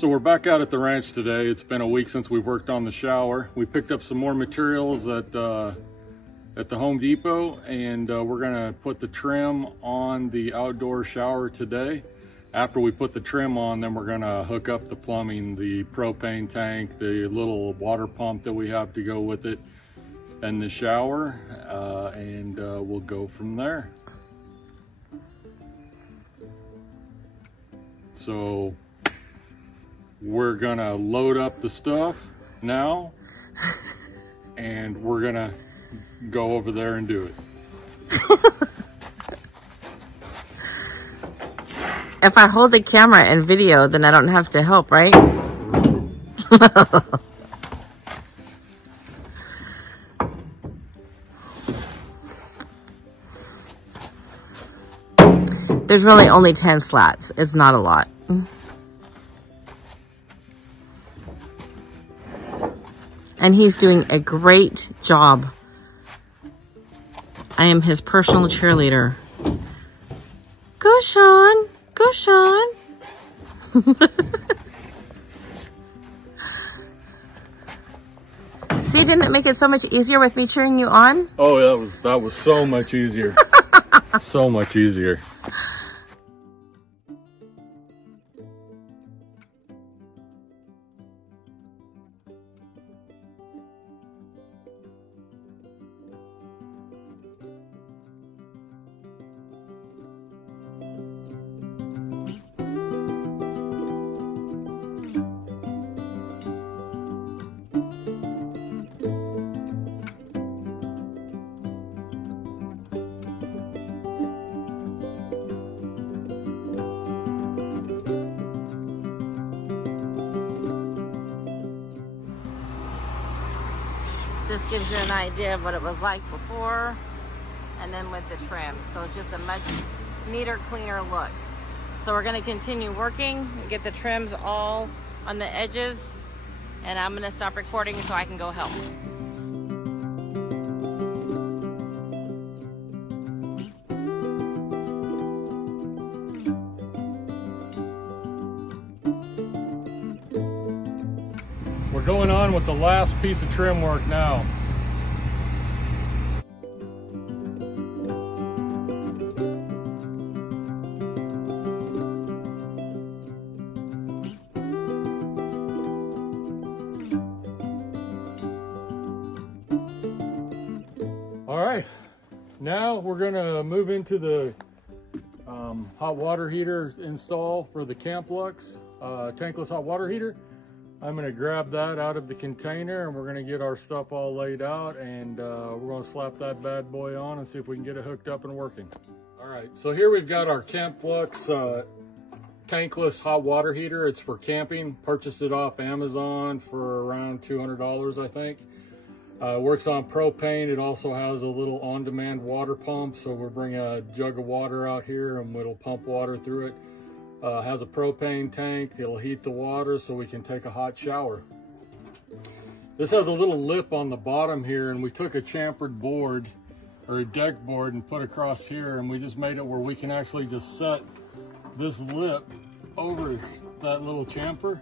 So we're back out at the ranch today. It's been a week since we worked on the shower. We picked up some more materials at the Home Depot, and we're gonna put the trim on the outdoor shower today. After we put the trim on, then we're gonna hook up the plumbing, the propane tank, the little water pump that we have to go with it, and the shower, and we'll go from there. So we're gonna load up the stuff now, and we're gonna go over there and do it. If I hold the camera and video, then I don't have to help, right? There's really only 10 slats. It's not a lot. And he's doing a great job. I am his personal cheerleader. Go, Sean. Go, Sean. See, didn't it make it so much easier with me cheering you on? Oh, that was so much easier. So much easier. This gives you an idea of what it was like before and then with the trim. So it's just a much neater, cleaner look. So we're gonna continue working, get the trims all on the edges, and I'm gonna stop recording so I can go help. We're going on with the last piece of trim work now. All right, now we're gonna move into the hot water heater install for the Camplux tankless hot water heater. I'm gonna grab that out of the container, and we're gonna get our stuff all laid out, and we're gonna slap that bad boy on and see if we can get it hooked up and working. All right, so here we've got our Camplux tankless hot water heater. It's for camping. Purchased it off Amazon for around $200, I think. Works on propane. It also has a little on-demand water pump, so we'll bring a jug of water out here and it'll pump water through it. Has a propane tank. It'll heat the water so we can take a hot shower. This has a little lip on the bottom here, and we took a chamfered board or a deck board and put across here, and we just made it where we can actually just set this lip over that little chamfer.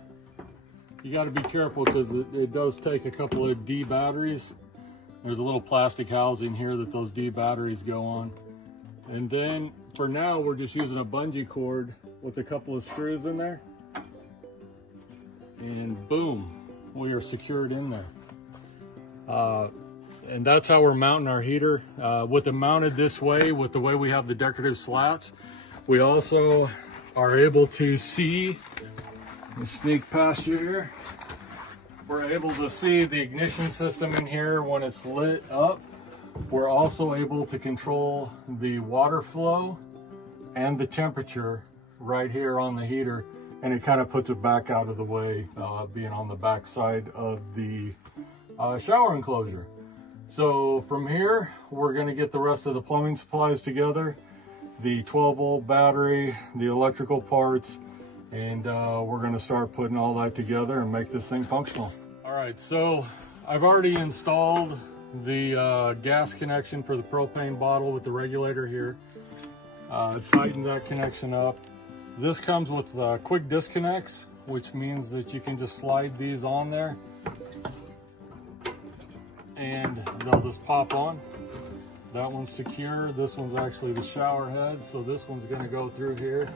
You got to be careful because it does take a couple of D batteries. There's a little plastic housing here that those D batteries go on. And then for now, we're just using a bungee cord with a couple of screws in there. And boom, we are secured in there. And that's how we're mounting our heater. With it mounted this way, with the way we have the decorative slats, we also are able to see, let me sneak past you here. We're able to see the ignition system in here when it's lit up. We're also able to control the water flow and the temperature right here on the heater, and it kind of puts it back out of the way, being on the back side of the shower enclosure. So from here, we're going to get the rest of the plumbing supplies together, the 12-volt battery, the electrical parts, and we're going to start putting all that together and make this thing functional. All right, so I've already installed the gas connection for the propane bottle with the regulator here. Tighten that connection up. This comes with quick disconnects. which means that you can just slide these on there and they'll just pop on. That one's secure. This one's actually the shower head, so this one's going to go through here.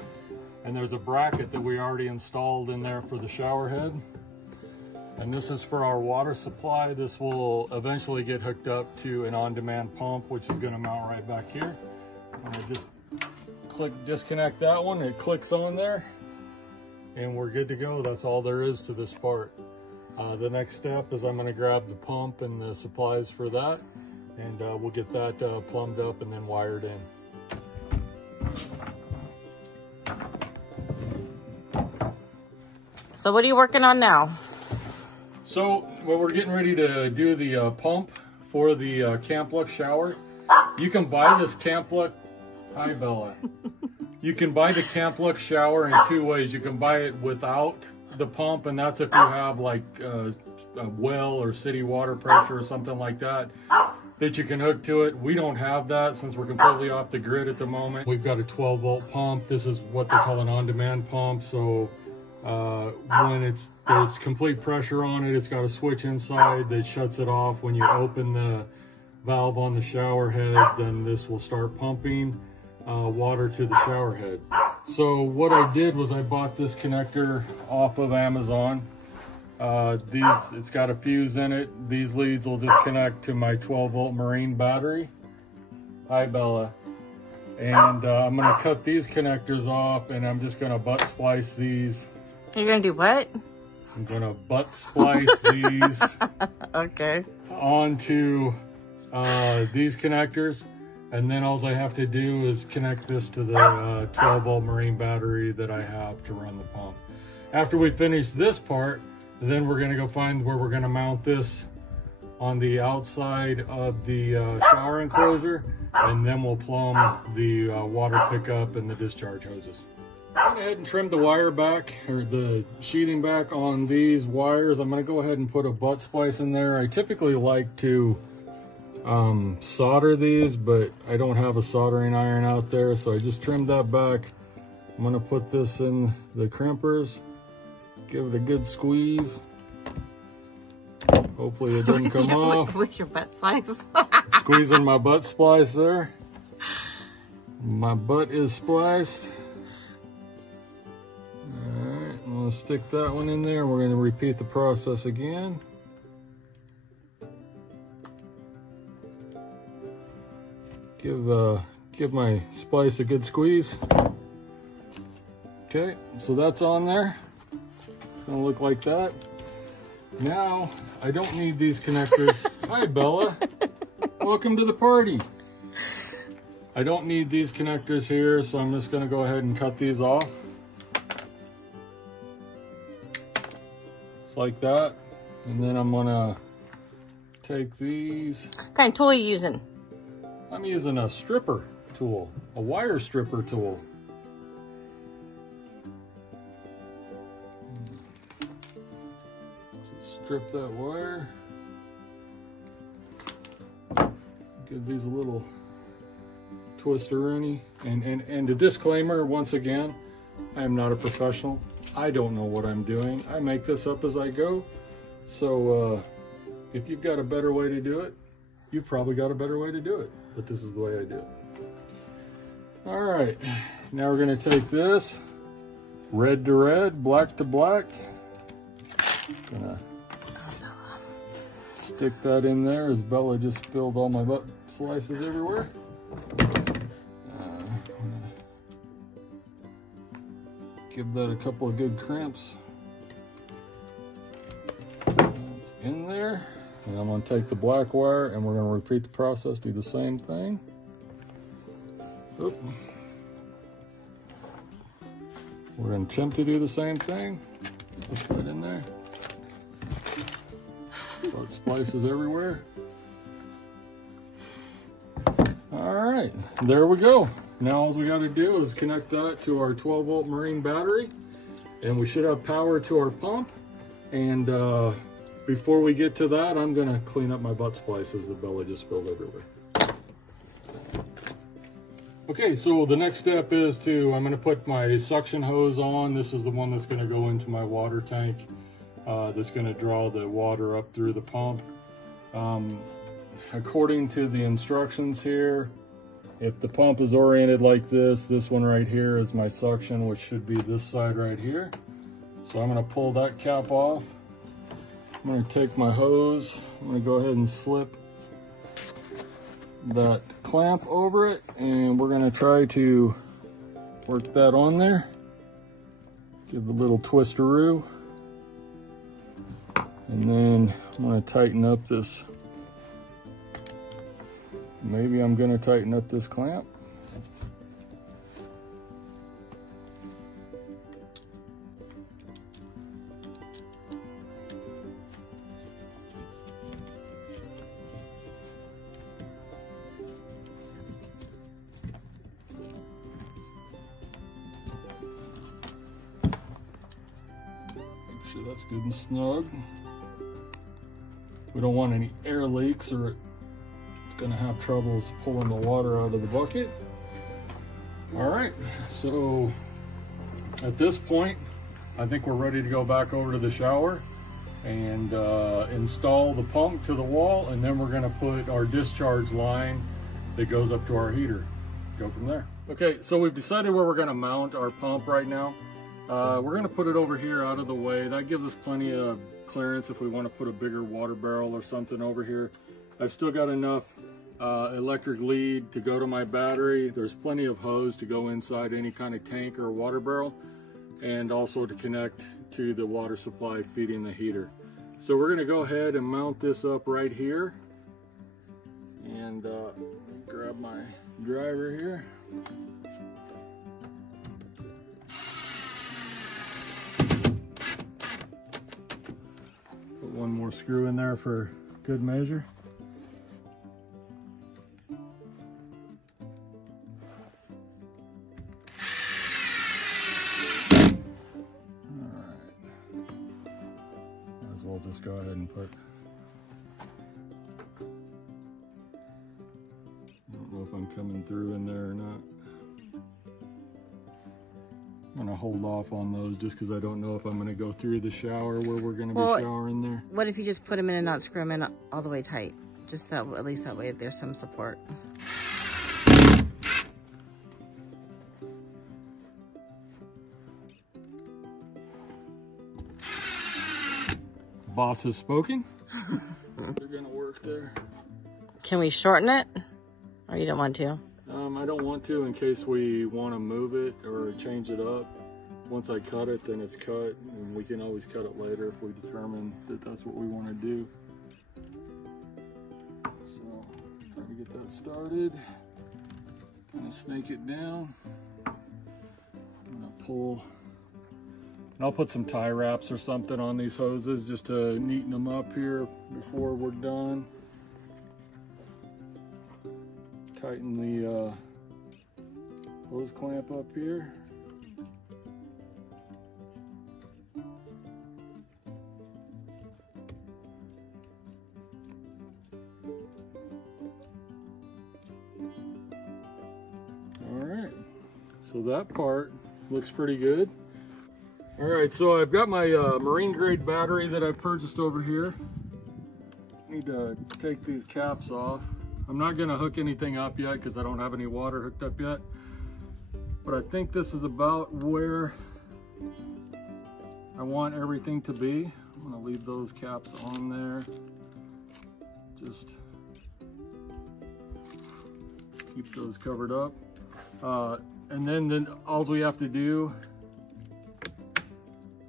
And there's a bracket that we already installed in there for the shower head. And this is for our water supply. This will eventually get hooked up to an on-demand pump, which is going to mount right back here. And I just disconnect that one, it clicks on there, and we're good to go. That's all there is to this part. The next step is I'm going to grab the pump and the supplies for that, and we'll get that plumbed up and then wired in. So what are you working on now? So well, we're getting ready to do the pump for the Camplux shower. You can buy this Camplux. Hi, Bella. You can buy the Camplux shower in two ways. You can buy it without the pump, and that's if you have like a well or city water pressure or something like that you can hook to it. We don't have that since we're completely off the grid at the moment. We've got a 12-volt pump. This is what they call an on-demand pump. So when there's complete pressure on it, it's got a switch inside that shuts it off. When you open the valve on the shower head, then this will start pumping water to the shower head. So what I did was I bought this connector off of Amazon. It's got a fuse in it. These leads will just connect to my 12-volt marine battery. Hi, Bella. And I'm going to cut these connectors off, and I'm just going to butt splice these. You're going to do what? I'm going to butt splice these okay. onto these connectors. And then all I have to do is connect this to the 12-volt marine battery that I have to run the pump. After we finish this part, then we're going to go find where we're going to mount this on the outside of the shower enclosure, and then we'll plumb the water pickup and the discharge hoses. I went ahead and trimmed the wire back, or the sheeting back on these wires. I'm going to go ahead and put a butt splice in there. I typically like to solder these, but I don't have a soldering iron out there, so I just trimmed that back. I'm going to put this in the crimpers, give it a good squeeze. Hopefully it doesn't come off. With your butt splice. Squeezing my butt splice there. My butt is spliced. Alright, I'm going to stick that one in there. We're going to repeat the process again. Give my splice a good squeeze. Okay, so that's on there. It's gonna look like that. Now, I don't need these connectors. Hi, Bella. Welcome to the party. I don't need these connectors here, so I'm just gonna go ahead and cut these off. Just like that. And then I'm gonna take these. What kind of tool are you using? I'm using a stripper tool, a wire stripper tool. Just strip that wire. Give these a little twister-rooney. And a disclaimer, once again, I am not a professional. I don't know what I'm doing. I make this up as I go. So if you've got a better way to do it, you've probably got a better way to do it. But this is the way I do it. All right, now we're gonna take this, red to red, black to black. Gonna stick that in there as Bella just spilled all my butt slices everywhere. Give that a couple of good crimps. It's in there. And I'm going to take the black wire and we're going to repeat the process, do the same thing. Oop. We're going to attempt to do the same thing. Just put it in there. Butt splices everywhere. All right, there we go. Now all we got to do is connect that to our 12-volt marine battery, and we should have power to our pump. And before we get to that, I'm gonna clean up my butt splices that Bella just spilled everywhere. Okay, so the next step is I'm gonna put my suction hose on. This is the one that's gonna go into my water tank. That's gonna draw the water up through the pump. According to the instructions here, if the pump is oriented like this one right here is my suction, which should be this side right here. So I'm gonna pull that cap off. I'm gonna take my hose, I'm gonna go ahead and slip that clamp over it, and we're gonna try to work that on there. Give a little twisteroo. And then I'm gonna tighten up this. Maybe I'm gonna tighten up this clamp. Make sure that's good and snug. We don't want any air leaks or it's gonna have troubles pulling the water out of the bucket. All right, so at this point, I think we're ready to go back over to the shower and install the pump to the wall, and then we're gonna put our discharge line that goes up to our heater. Go from there. Okay, so we've decided where we're gonna mount our pump right now. We're gonna put it over here out of the way. That gives us plenty of clearance if we want to put a bigger water barrel or something over here. I've still got enough electric lead to go to my battery. There's plenty of hose to go inside any kind of tank or water barrel, and also to connect to the water supply feeding the heater. So we're gonna go ahead and mount this up right here, and grab my driver here. Put one more screw in there for good measure. We'll just go ahead and put, I don't know if I'm coming through in there or not. I'm gonna hold off on those just because I don't know if I'm gonna go through the shower where we're gonna be showering there. What if you just put them in and not screw them in all the way tight? Just that, at least that way there's some support. Boss has spoken. They're gonna work there. Can we shorten it? Or you don't want to? I don't want to, in case we want to move it or change it up. Once I cut it, then it's cut, and we can always cut it later if we determine that that's what we want to do. So, trying to get that started. Kind of snake it down. I'm gonna pull. And I'll put some tie wraps or something on these hoses just to neaten them up here before we're done. Tighten the hose clamp up here. All right, so that part looks pretty good. All right, so I've got my marine grade battery that I've purchased over here. Need to take these caps off. I'm not gonna hook anything up yet because I don't have any water hooked up yet. But I think this is about where I want everything to be. I'm gonna leave those caps on there. Just keep those covered up. And then all we have to do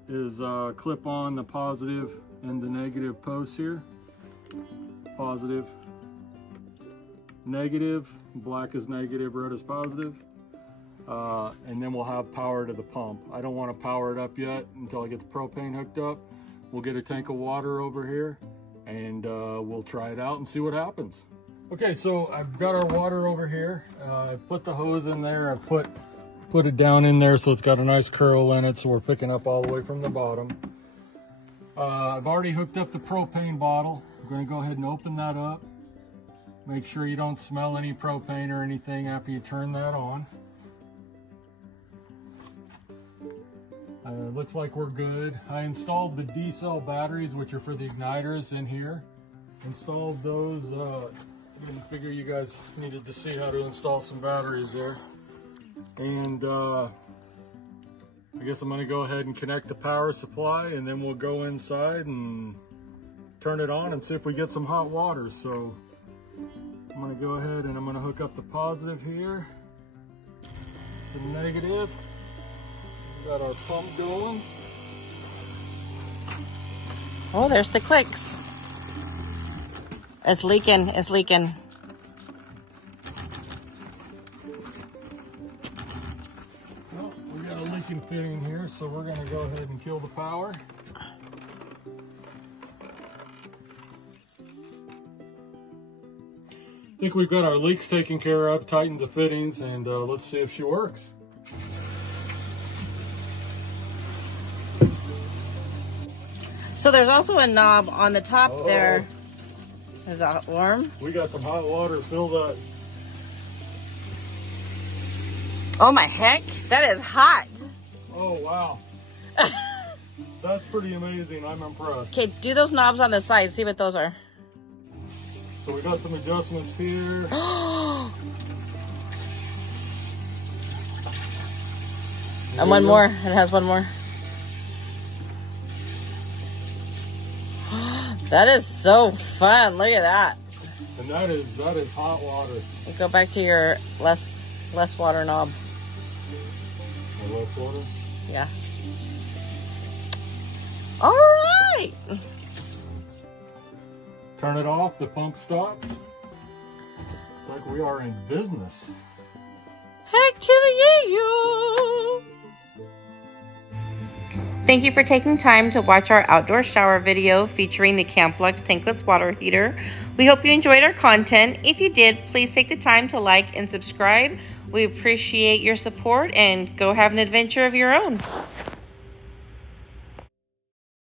is clip on the positive and the negative posts here. Positive, negative, black is negative, red is positive. And then we'll have power to the pump. I don't want to power it up yet until I get the propane hooked up. We'll get a tank of water over here and we'll try it out and see what happens. Okay, so I've got our water over here. I put the hose in there. I put it down in there so it's got a nice curl in it, so we're picking up all the way from the bottom. I've already hooked up the propane bottle. I'm gonna go ahead and open that up. Make sure you don't smell any propane or anything after you turn that on. Looks like we're good. I installed the D-cell batteries, which are for the igniters, in here. Installed those. I figure you guys needed to see how to install some batteries there. And I guess I'm going to go ahead and connect the power supply, and then we'll go inside and turn it on and see if we get some hot water. So I'm going to go ahead and I'm going to hook up the positive here, the negative. Got our pump going. Oh, there's the clicks. It's leaking, it's leaking. Well, we got a leaking fitting here, so we're going to go ahead and kill the power. I think we've got our leaks taken care of, tightened the fittings, and let's see if she works. So there's also a knob on the top there. Is that warm? We got some hot water filled up. Oh my heck, that is hot. Oh wow. That's pretty amazing, I'm impressed. Okay, do those knobs on the side, see what those are. So we got some adjustments here. And one more, it has one more. That is so fun. Look at that. And that is hot water. Go back to your less water knob. Less water? Yeah. All right. Turn it off, the pump stops. It's like we are in business. Heck to the yeah. Thank you for taking time to watch our outdoor shower video featuring the Camplux Tankless Water Heater. We hope you enjoyed our content. If you did, please take the time to like and subscribe. We appreciate your support, and go have an adventure of your own.